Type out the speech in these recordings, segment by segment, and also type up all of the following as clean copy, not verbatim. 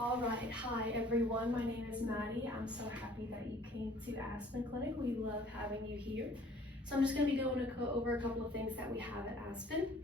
All right, hi everyone. My name is Maddie. I'm so happy that you came to Aspen Clinic. We love having you here. So I'm just going to be going over a couple of things that we have at Aspen.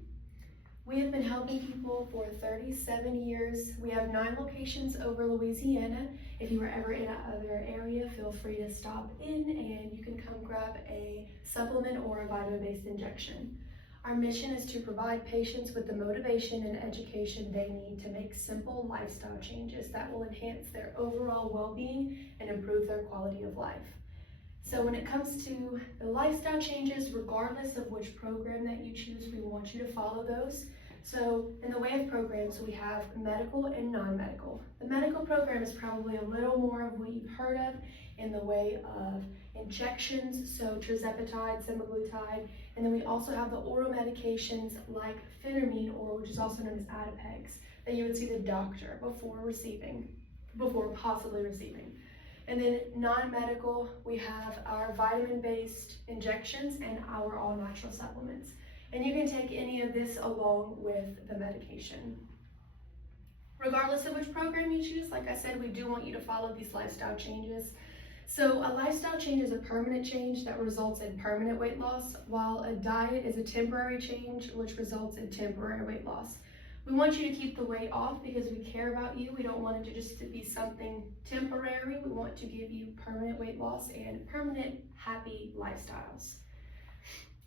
We have been helping people for 37 years. We have 9 locations over Louisiana. If you are ever in another area, feel free to stop in and you can come grab a supplement or a vitamin-based injection. Our mission is to provide patients with the motivation and education they need to make simple lifestyle changes that will enhance their overall well-being and improve their quality of life. So when it comes to the lifestyle changes, regardless of which program that you choose, we want you to follow those. So in the way of programs, we have medical and non-medical. The medical program is probably a little more of what you've heard of in the way of injections, so tirzepatide, semaglutide, and then we also have the oral medications like phentermine, or which is also known as Adipex, that you would see the doctor before possibly receiving. And then non-medical, we have our vitamin-based injections and our all-natural supplements. And you can take any of this along with the medication. Regardless of which program you choose, like I said, we do want you to follow these lifestyle changes. So a lifestyle change is a permanent change that results in permanent weight loss, while a diet is a temporary change which results in temporary weight loss. We want you to keep the weight off because we care about you. We don't want it to just be something temporary. We want to give you permanent weight loss and permanent happy lifestyles.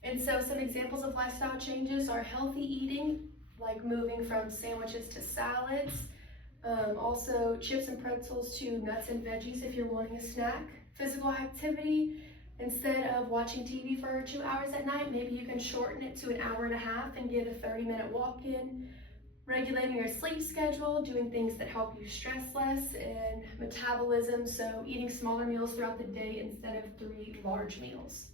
And so some examples of lifestyle changes are healthy eating, like moving from sandwiches to salads, also chips and pretzels to nuts and veggies if you're wanting a snack. Physical activity, instead of watching TV for 2 hours at night, maybe you can shorten it to an hour and a half and get a 30-minute walk in. Regulating your sleep schedule, doing things that help you stress less, and metabolism, so eating smaller meals throughout the day instead of 3 large meals.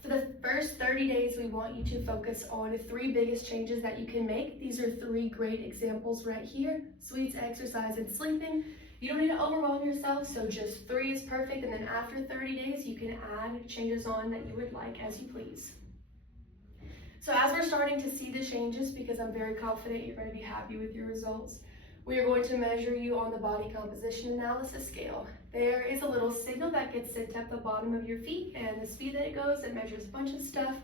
For the first 30 days, we want you to focus on the 3 biggest changes that you can make. These are 3 great examples right here: sweets, exercise, and sleeping. You don't need to overwhelm yourself, so just 3 is perfect, and then after 30 days, you can add changes on that you would like as you please. So as we're starting to see the changes, because I'm very confident you're going to be happy with your results, we are going to measure you on the body composition analysis scale. There is a little signal that gets sent at the bottom of your feet, and the speed that it goes, it measures a bunch of stuff,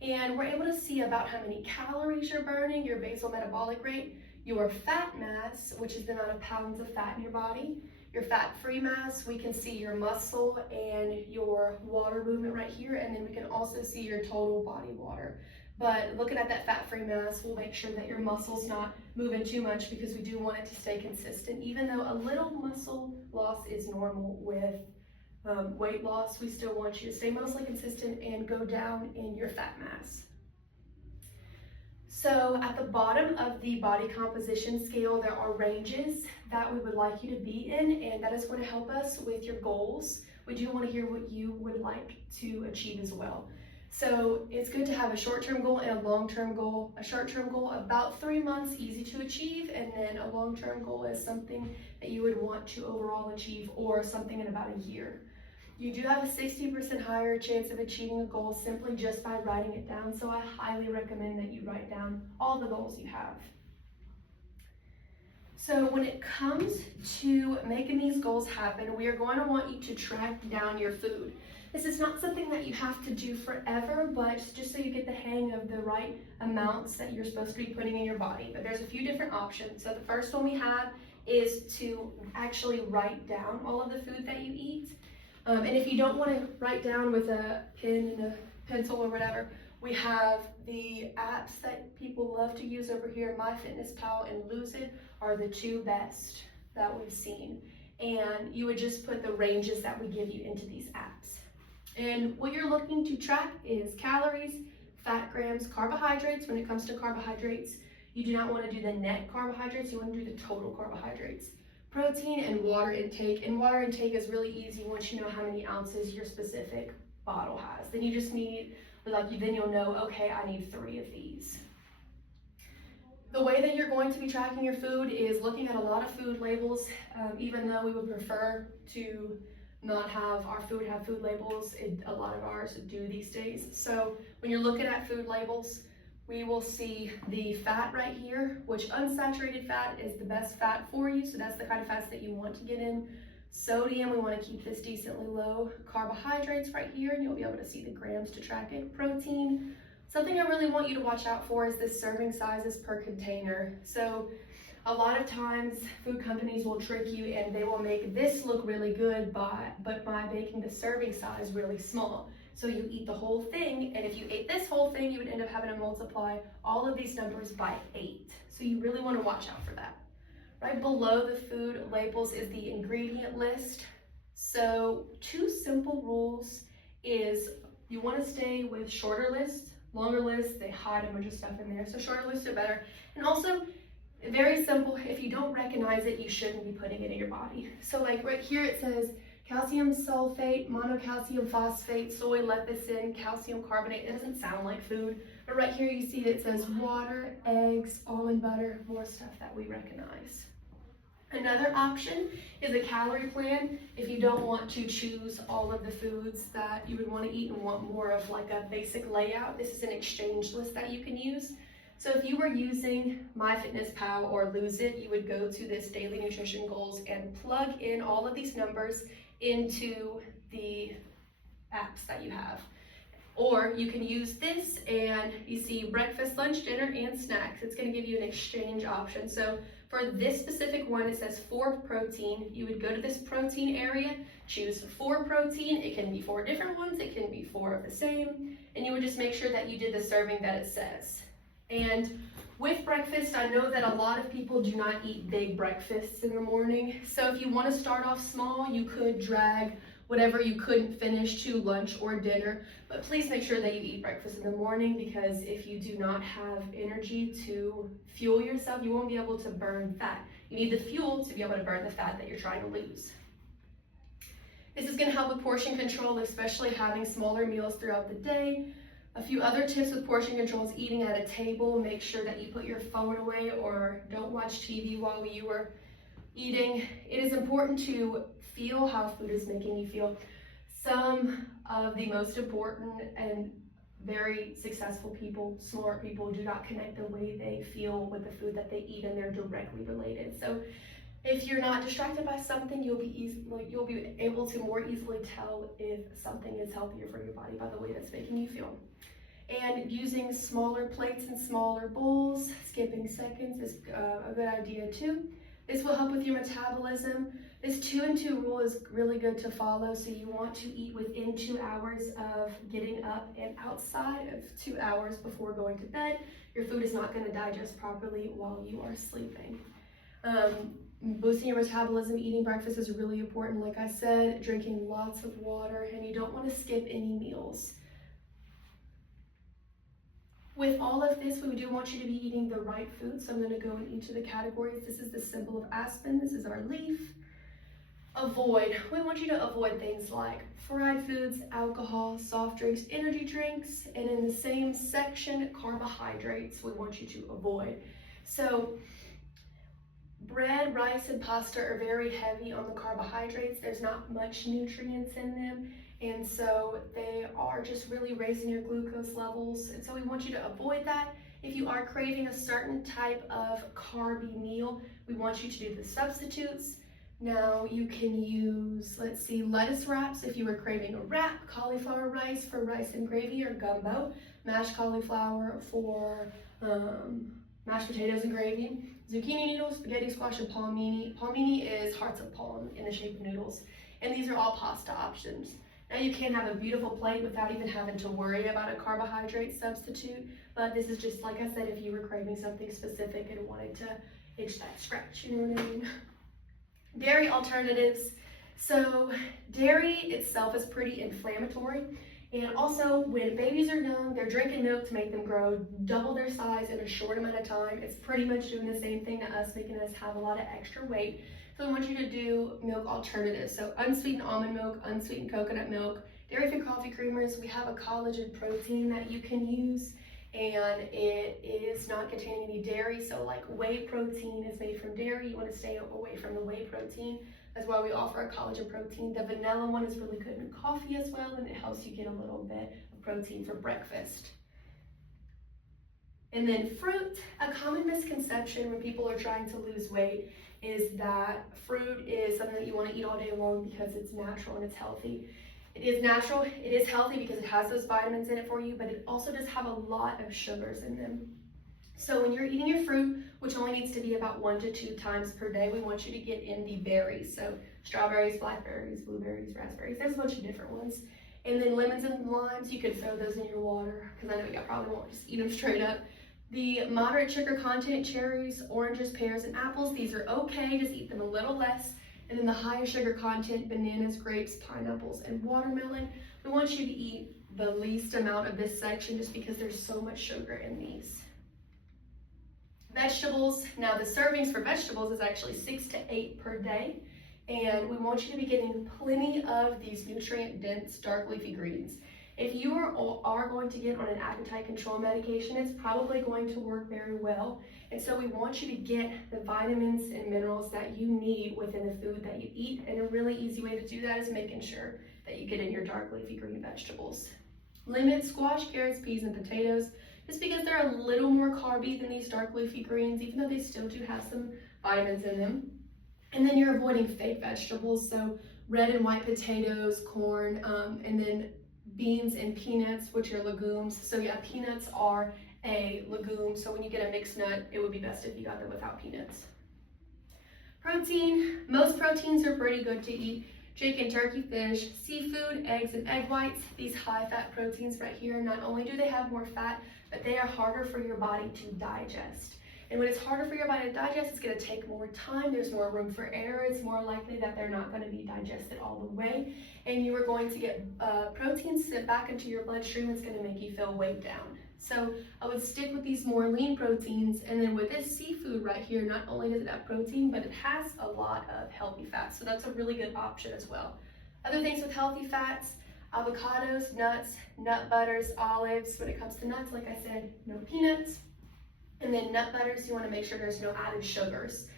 and we're able to see about how many calories you're burning, your basal metabolic rate, your fat mass, which is the amount of pounds of fat in your body, your fat-free mass. We can see your muscle and your water movement right here, and then we can also see your total body water. But looking at that fat-free mass, we'll make sure that your muscle's not moving too much because we do want it to stay consistent. Even though a little muscle loss is normal with weight loss, we still want you to stay mostly consistent and go down in your fat mass. So at the bottom of the body composition scale, there are ranges that we would like you to be in, and that is going to help us with your goals. We do want to hear what you would like to achieve as well. So it's good to have a short-term goal and a long-term goal. A short-term goal, about 3 months, easy to achieve, and then a long-term goal is something that you would want to overall achieve, or something in about a year. You do have a 60% higher chance of achieving a goal simply just by writing it down, so I highly recommend that you write down all the goals you have. So when it comes to making these goals happen, we are going to want you to track down your food. This is not something that you have to do forever, but just so you get the hang of the right amounts that you're supposed to be putting in your body. But there's a few different options. So the first one we have is to actually write down all of the food that you eat. And if you don't want to write down with a pen and a pencil or whatever, we have the apps that people love to use over here. MyFitnessPal and Lose It are the 2 best that we've seen. And you would just put the ranges that we give you into these apps. And what you're looking to track is calories, fat grams, carbohydrates. When it comes to carbohydrates, you do not want to do the net carbohydrates, you want to do the total carbohydrates. Protein and water intake. And water intake is really easy once you know how many ounces your specific bottle has. Then you just need, then you'll know, okay, I need 3 of these. The way that you're going to be tracking your food is looking at a lot of food labels, even though we would prefer to not have our food have food labels. A lot of ours do these days. So when you're looking at food labels, we will see the fat right here, which unsaturated fat is the best fat for you. So that's the kind of fats that you want to get in. Sodium, we want to keep this decently low. Carbohydrates right here, and you'll be able to see the grams to track it. Protein. Something I really want you to watch out for is the serving sizes per container. So a lot of times food companies will trick you and they will make this look really good but by making the serving size really small. So you eat the whole thing, and if you ate this whole thing, you would end up having to multiply all of these numbers by 8. So you really want to watch out for that. Right below the food labels is the ingredient list. So 2 simple rules is you want to stay with shorter lists. Longer lists, they hide a bunch of stuff in there. So shorter lists are better. And also, very simple, if you don't recognize it, you shouldn't be putting it in your body. So like right here it says calcium sulfate, monocalcium phosphate, soy lecithin, calcium carbonate. It doesn't sound like food, but right here you see it says water, eggs, almond butter, more stuff that we recognize. Another option is a calorie plan. If you don't want to choose all of the foods that you would want to eat and want more of like a basic layout, this is an exchange list that you can use. So if you were using MyFitnessPal or Lose It, you would go to this daily nutrition goals and plug in all of these numbers into the apps that you have. Or you can use this and you see breakfast, lunch, dinner, and snacks. It's going to give you an exchange option. So for this specific one, it says 4 protein. You would go to this protein area, choose 4 protein. It can be 4 different ones. It can be 4 of the same. And you would just make sure that you did the serving that it says. And with breakfast, I know that a lot of people do not eat big breakfasts in the morning. So if you want to start off small, you could drag whatever you couldn't finish to lunch or dinner. But please make sure that you eat breakfast in the morning, because if you do not have energy to fuel yourself, you won't be able to burn fat. You need the fuel to be able to burn the fat that you're trying to lose. This is going to help with portion control, especially having smaller meals throughout the day. A few other tips with portion control is eating at a table. Make sure that you put your phone away or don't watch TV while you are eating. It is important to feel how food is making you feel. Some of the most important and very successful people, smart people, do not connect the way they feel with the food that they eat, and they're directly related. So if you're not distracted by something, you'll be able to more easily tell if something is healthier for your body by the way that's making you feel. And using smaller plates and smaller bowls, skipping seconds is a good idea too. This will help with your metabolism. This 2 and 2 rule is really good to follow. So you want to eat within 2 hours of getting up, and outside of 2 hours before going to bed. Your food is not going to digest properly while you are sleeping. Boosting your metabolism, eating breakfast is really important. Like I said, drinking lots of water, and you don't want to skip any meals. With all of this, we do want you to be eating the right food. So I'm going to go in each of the categories. This is the symbol of Aspen. This is our leaf. Avoid. We want you to avoid things like fried foods, alcohol, soft drinks, energy drinks, and in the same section, carbohydrates we want you to avoid. So bread, rice, and pasta are very heavy on the carbohydrates. There's not much nutrients in them, and so they are just really raising your glucose levels. And so we want you to avoid that. If you are craving a certain type of carby meal, we want you to do the substitutes. Now you can use, lettuce wraps if you were craving a wrap, cauliflower rice for rice and gravy or gumbo, mashed cauliflower for mashed potatoes and gravy, zucchini noodles, spaghetti squash, and palmini. Palmini is hearts of palm in the shape of noodles. And these are all pasta options. Now you can have a beautiful plate without even having to worry about a carbohydrate substitute, but this is just, like I said, if you were craving something specific and wanted to itch that scratch, you know what I mean? Dairy alternatives. So dairy itself is pretty inflammatory, and also when babies are young, they're drinking milk to make them grow double their size in a short amount of time. It's pretty much doing the same thing to us, making us have a lot of extra weight. So I want you to do milk alternatives. So unsweetened almond milk, unsweetened coconut milk, dairy-free coffee creamers. We have a collagen protein that you can use, and it is not containing any dairy. So like whey protein is made from dairy. You want to stay away from the whey protein. That's why we offer a collagen protein. The vanilla one is really good in coffee as well, and it helps you get a little bit of protein for breakfast. And then fruit, a common misconception when people are trying to lose weight is that fruit is something that you want to eat all day long because it's natural and it's healthy. It is natural, it is healthy because it has those vitamins in it for you, but it also does have a lot of sugars in them. So when you're eating your fruit, which only needs to be about 1 to 2 times per day, we want you to get in the berries. So strawberries, blackberries, blueberries, raspberries, there's a bunch of different ones. And then lemons and limes, you could throw those in your water because I know you probably won't just eat them straight up. The moderate sugar content, cherries, oranges, pears, and apples, these are okay, just eat them a little less. And then the higher sugar content, bananas, grapes, pineapples, and watermelon, we want you to eat the least amount of this section just because there's so much sugar in these. Vegetables, now the servings for vegetables is actually 6 to 8 per day. And we want you to be getting plenty of these nutrient-dense dark leafy greens. If you are going to get on an appetite control medication, it's probably going to work very well. And so we want you to get the vitamins and minerals that you need within the food that you eat. And a really easy way to do that is making sure that you get in your dark leafy green vegetables. Limit squash, carrots, peas, and potatoes, just because they're a little more carby than these dark leafy greens, even though they still do have some vitamins in them. And then you're avoiding fake vegetables, so red and white potatoes, corn, and then beans and peanuts, which are legumes. So yeah, peanuts are a legume, so when you get a mixed nut, it would be best if you got them without peanuts. Protein, most proteins are pretty good to eat. Chicken, turkey, fish, seafood, eggs, and egg whites. These high-fat proteins right here, not only do they have more fat, but they are harder for your body to digest. And when it's harder for your body to digest, it's going to take more time. There's more room for error. It's more likely that they're not going to be digested all the way. And you are going to get proteins sent back into your bloodstream. It's going to make you feel weighed down. So I would stick with these more lean proteins. And then with this seafood right here, not only does it have protein, but it has a lot of healthy fats. So that's a really good option as well. Other things with healthy fats, avocados, nuts, nut butters, olives. When it comes to nuts, like I said, no peanuts. And then nut butters, you want to make sure there's no added sugars.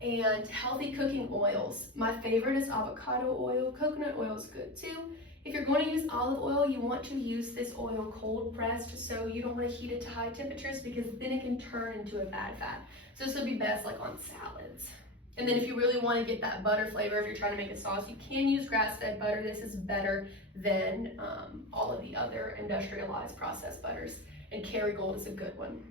And healthy cooking oils. My favorite is avocado oil. Coconut oil is good too. If you're going to use olive oil, you want to use this oil cold pressed, so you don't want to heat it to high temperatures because then it can turn into a bad fat. So this would be best like on salads. And then if you really want to get that butter flavor, if you're trying to make a sauce, you can use grass-fed butter. This is better than all of the other industrialized processed butters. And Kerrygold is a good one.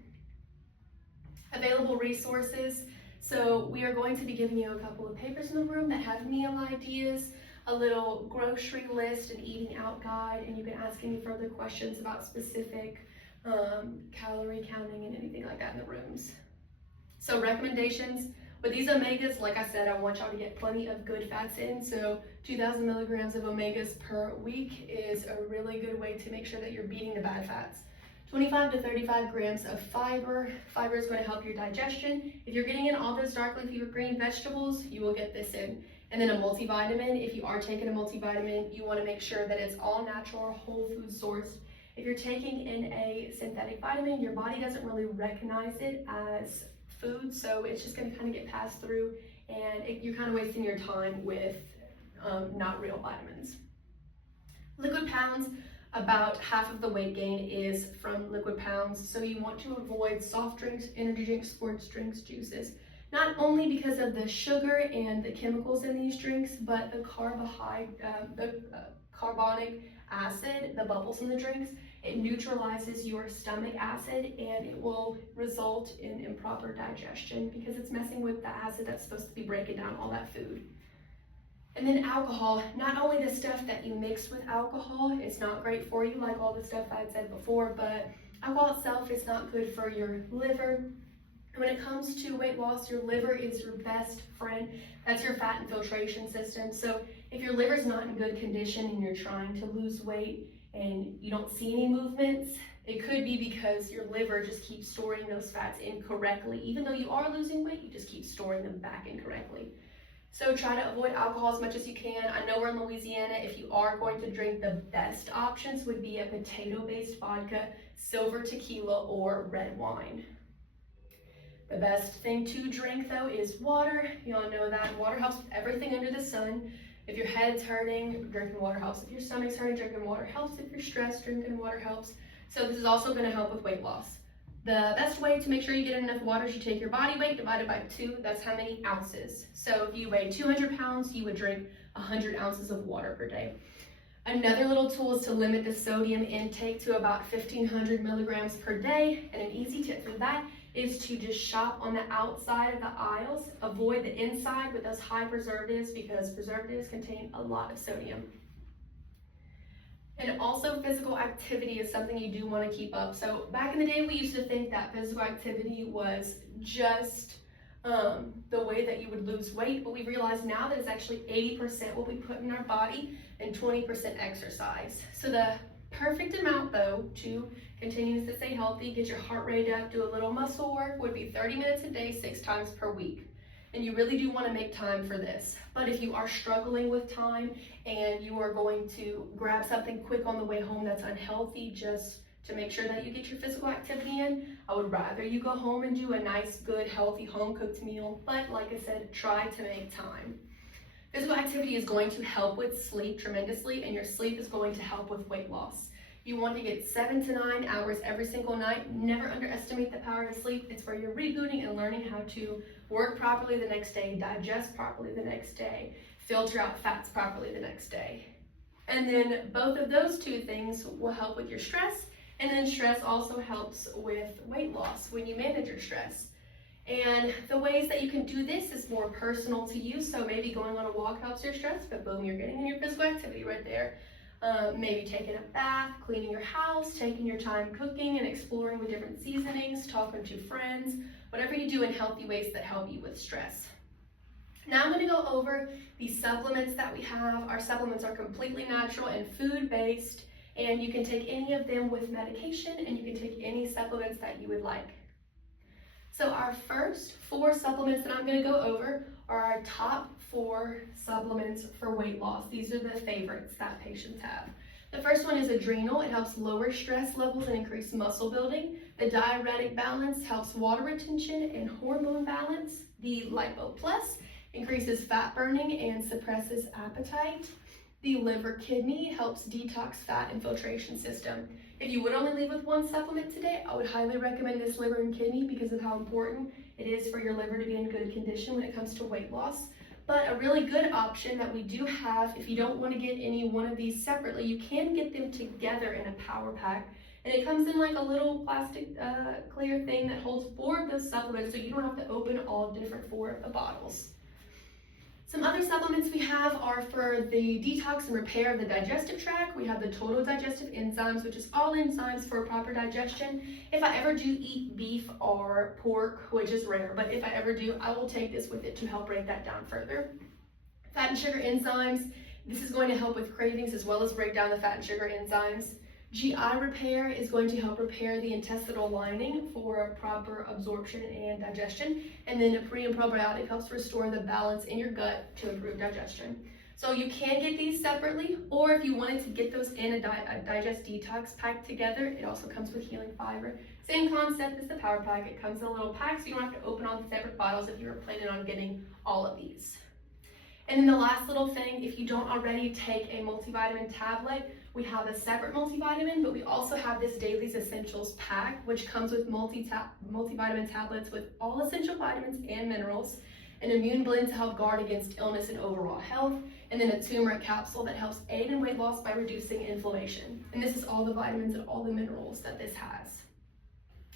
Available resources. So we are going to be giving you a couple of papers in the room that have meal ideas, a little grocery list, an eating out guide, and you can ask any further questions about specific calorie counting and anything like that in the rooms. So recommendations, with these omegas, like I said, I want y'all to get plenty of good fats in. So 2,000 milligrams of omegas per week is a really good way to make sure that you're beating the bad fats. 25 to 35 grams of fiber. Fiber is going to help your digestion. If you're getting in all those dark leafy green vegetables, you will get this in. And then a multivitamin. If you are taking a multivitamin, you want to make sure that it's all natural, whole food sourced. If you're taking in a synthetic vitamin, your body doesn't really recognize it as food, so it's just going to kind of get passed through, and you're kind of wasting your time with not real vitamins. Liquid pounds. About half of the weight gain is from liquid pounds, so you want to avoid soft drinks, energy drinks, sports drinks, juices. Not only because of the sugar and the chemicals in these drinks, but the carbonic acid, the bubbles in the drinks, it neutralizes your stomach acid and it will result in improper digestion because it's messing with the acid that's supposed to be breaking down all that food. And then alcohol, not only the stuff that you mix with alcohol, it's not great for you like all the stuff I had said before, but alcohol itself is not good for your liver. When it comes to weight loss, your liver is your best friend. That's your fat infiltration system. So if your liver's not in good condition and you're trying to lose weight and you don't see any movements, it could be because your liver just keeps storing those fats incorrectly. Even though you are losing weight, you just keep storing them back incorrectly. So try to avoid alcohol as much as you can. I know we're in Louisiana. If you are going to drink, the best options would be a potato-based vodka, silver tequila, or red wine. The best thing to drink though is water. You all know that water helps with everything under the sun. If your head's hurting, drinking water helps. If your stomach's hurting, drinking water helps. If you're stressed, drinking water helps. So this is also going to help with weight loss. The best way to make sure you get enough water is you take your body weight divided by 2, that's how many ounces. So if you weigh 200 pounds, you would drink 100 ounces of water per day. Another little tool is to limit the sodium intake to about 1,500 milligrams per day, and an easy tip for that is to just shop on the outside of the aisles. Avoid the inside with those high preservatives because preservatives contain a lot of sodium. And also physical activity is something you do want to keep up. So back in the day, we used to think that physical activity was just the way that you would lose weight, but we realize now that it's actually 80% what we put in our body and 20% exercise. So the perfect amount though to continue to stay healthy, get your heart rate up, do a little muscle work would be 30 minutes a day, 6 times per week. And you really do want to make time for this. But if you are struggling with time and you are going to grab something quick on the way home that's unhealthy just to make sure that you get your physical activity in, I would rather you go home and do a nice, good, healthy, home-cooked meal. But like I said, try to make time. Physical activity is going to help with sleep tremendously, and your sleep is going to help with weight loss. You want to get 7 to 9 hours every single night. Never underestimate the power of sleep. It's where you're rebooting and learning how to work properly the next day, digest properly the next day, filter out fats properly the next day. And then both of those two things will help with your stress, and then stress also helps with weight loss when you manage your stress. And the ways that you can do this is more personal to you, so maybe going on a walk helps your stress, but boom, you're getting in your physical activity right there. Maybe taking a bath, cleaning your house, taking your time cooking and exploring with different seasonings, talking to friends, whatever you do in healthy ways that help you with stress. Now I'm going to go over the supplements that we have. Our supplements are completely natural and food-based, and you can take any of them with medication, and you can take any supplements that you would like. So our first 4 supplements that I'm going to go over are our top 4 supplements for weight loss. These are the favorites that patients have. The first one is adrenal. It helps lower stress levels and increase muscle building. The diuretic balance helps water retention and hormone balance. The lipo plus increases fat burning and suppresses appetite. The liver kidney helps detox fat infiltration system. If you would only leave with one supplement today, I would highly recommend this liver and kidney because of how important it is for your liver to be in good condition when it comes to weight loss. But a really good option that we do have, if you don't want to get any one of these separately, you can get them together in a power pack. And it comes in like a little plastic clear thing that holds 4 of those supplements, so you don't have to open all different 4 of the bottles. Some other supplements we have are for the detox and repair of the digestive tract. We have the total digestive enzymes, which is all enzymes for proper digestion. If I ever do eat beef or pork, which is rare, but if I ever do, I will take this with it to help break that down further. Fat and sugar enzymes. This is going to help with cravings as well as break down the fat and sugar enzymes. GI repair is going to help repair the intestinal lining for proper absorption and digestion. And then a pre and probiotic helps restore the balance in your gut to improve digestion. So you can get these separately, or if you wanted to get those in a digest detox pack together, it also comes with healing fiber. Same concept as the power pack. It comes in a little pack, so you don't have to open all the separate bottles if you were planning on getting all of these. And then the last little thing, if you don't already take a multivitamin tablet, we have a separate multivitamin, but we also have this Dailies Essentials pack, which comes with multivitamin tablets with all essential vitamins and minerals, an immune blend to help guard against illness and overall health, and then a turmeric capsule that helps aid in weight loss by reducing inflammation. And this is all the vitamins and all the minerals that this has.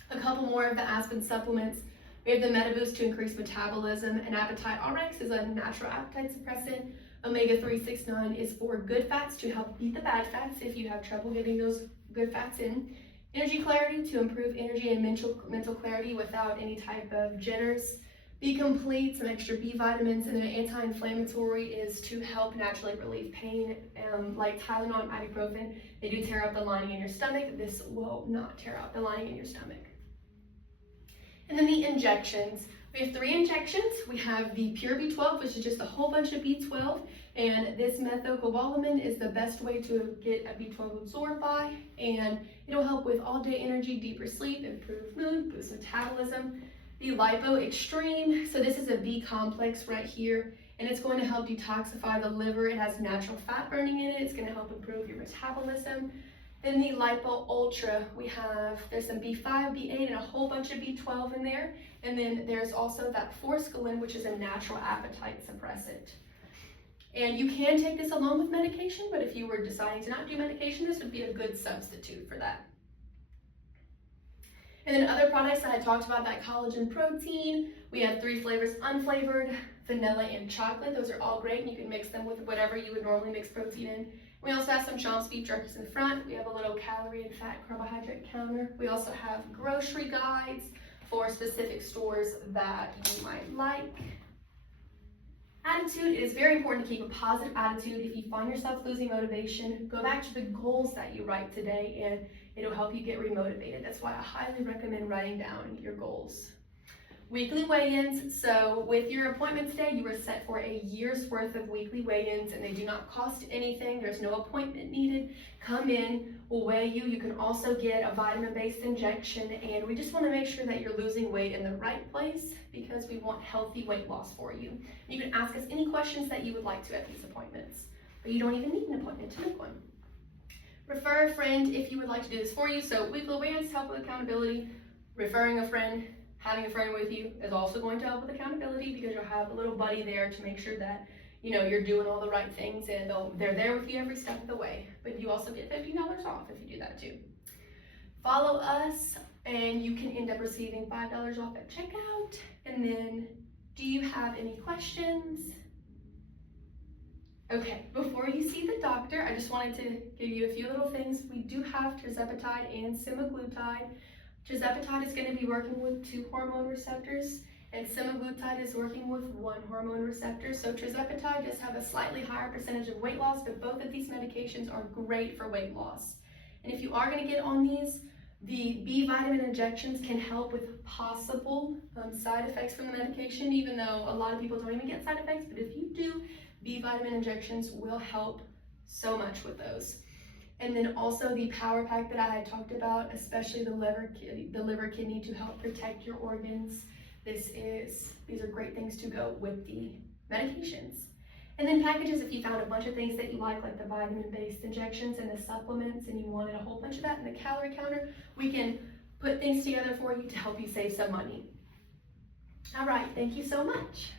A couple more of the Aspen supplements. We have the MetaBoost to increase metabolism, and Appetite RX is a natural appetite suppressant. Omega-369 is for good fats to help beat the bad fats if you have trouble getting those good fats in. Energy Clarity to improve energy and mental clarity without any type of jitters. Be Complete, some extra B vitamins, and then anti-inflammatory is to help naturally relieve pain, like Tylenol and ibuprofen. They do tear out the lining in your stomach. This will not tear out the lining in your stomach. And then the injections. We have 3 injections. We have the Pure B12, which is just a whole bunch of B12, and this methylcobalamin is the best way to get a B12 absorbed by, and it'll help with all-day energy, deeper sleep, improve mood, boost metabolism. The Lipo Extreme, so this is a B complex right here, and it's going to help detoxify the liver. It has natural fat burning in it. It's going to help improve your metabolism. Then the Lipo Ultra, there's some B5, B8, and a whole bunch of B12 in there. And then there's also that forskolin, which is a natural appetite suppressant. And you can take this along with medication, but if you were deciding to not do medication, this would be a good substitute for that. And then other products that I talked about, that collagen protein, we have 3 flavors: unflavored, vanilla, and chocolate. Those are all great, and you can mix them with whatever you would normally mix protein in. We also have some Chomps beef jerkies in the front. We have a little calorie and fat carbohydrate counter. We also have grocery guides for specific stores that you might like. Attitude, it is very important to keep a positive attitude. If you find yourself losing motivation, go back to the goals that you write today, and it'll help you get remotivated. That's why I highly recommend writing down your goals. Weekly weigh-ins. So with your appointment today, you are set for a year's worth of weekly weigh-ins, and they do not cost anything. There's no appointment needed. Come in, we'll weigh you. You can also get a vitamin-based injection, and we just want to make sure that you're losing weight in the right place because we want healthy weight loss for you. You can ask us any questions that you would like to at these appointments, but you don't even need an appointment to make one. Refer a friend if you would like to do this for you. So weekly weigh-ins help with accountability. Referring a friend, having a friend with you is also going to help with accountability because you'll have a little buddy there to make sure that you're doing all the right things, and they're there with you every step of the way. But you also get $15 off if you do that too. Follow us and you can end up receiving $5 off at checkout. And then, do you have any questions? Okay, before you see the doctor, I just wanted to give you a few little things. We do have tirzepatide and semaglutide. Tirzepatide is going to be working with 2 hormone receptors, and semaglutide is working with 1 hormone receptor. So tirzepatide does have a slightly higher percentage of weight loss, but both of these medications are great for weight loss. And if you are going to get on these, the B vitamin injections can help with possible side effects from the medication, even though a lot of people don't even get side effects. But if you do, B vitamin injections will help so much with those. And then also the power pack that I had talked about, especially the liver kidney to help protect your organs. These are great things to go with the medications. And then packages, if you found a bunch of things that you like the vitamin-based injections and the supplements, and you wanted a whole bunch of that in the calorie counter, we can put things together for you to help you save some money. All right, thank you so much.